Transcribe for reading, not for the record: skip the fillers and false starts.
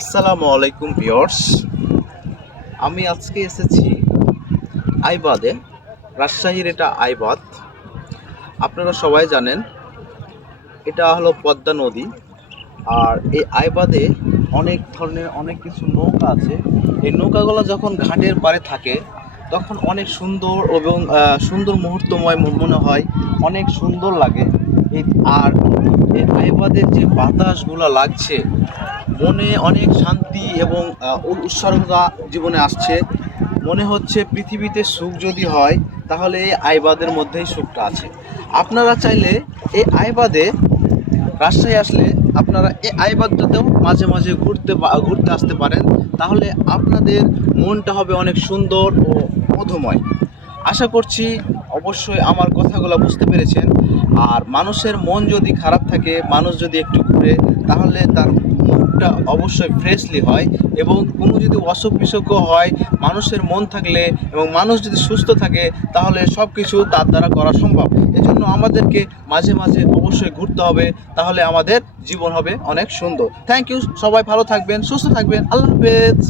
আসসালামু আলাইকুম ভিউয়ার্স। আমি আজকে এসেছি আইবাদে। রাজশাহীর এটা আইবাদ। আপনারা সবাই জানেন এটা হলো পদ্মা নদী। আর এই আইবাদে অনেক ধরনের অনেক কিছু নৌকা আছে। এই নৌকাগুলো যখন ঘাটের পাড়ে থাকে তখন অনেক সুন্দর এবং সুন্দর মুহূর্তময় মনে হয়, অনেক সুন্দর লাগে। এই আর এই আইবাদের যে বাতাসগুলো লাগছে, মনে অনেক শান্তি এবং উৎসর্গতা জীবনে আসছে। মনে হচ্ছে পৃথিবীতে সুখ যদি হয় তাহলে এই আইবাদের মধ্যেই সুখটা আছে। আপনারা চাইলে এই আইবাদে রাজশাহী আসলে আপনারা এই আইবাদটাতেও মাঝে মাঝে ঘুরতে আসতে পারেন। তাহলে আপনাদের মনটা হবে অনেক সুন্দর ও মধুময়। আশা করছি অবশ্যই আমার কথাগুলো বুঝতে পেরেছেন। আর মানুষের মন যদি খারাপ থাকে, মানুষ যদি একটু ঘুরে, তাহলে তার মুডটা অবশ্যই ফ্রেশলি হয়। এবং কোনো যদি অসুখ বিসুখ হয়, মানুষের মন থাকলে এবং মানুষ যদি সুস্থ থাকে তাহলে সব কিছু তার দ্বারা করা সম্ভব। এজন্য আমাদেরকে মাঝে মাঝে অবশ্যই ঘুরতে হবে, তাহলে আমাদের জীবন হবে অনেক সুন্দর। থ্যাংক ইউ, সবাই ভালো থাকবেন, সুস্থ থাকবেন। আল্লাহ হাফেজ।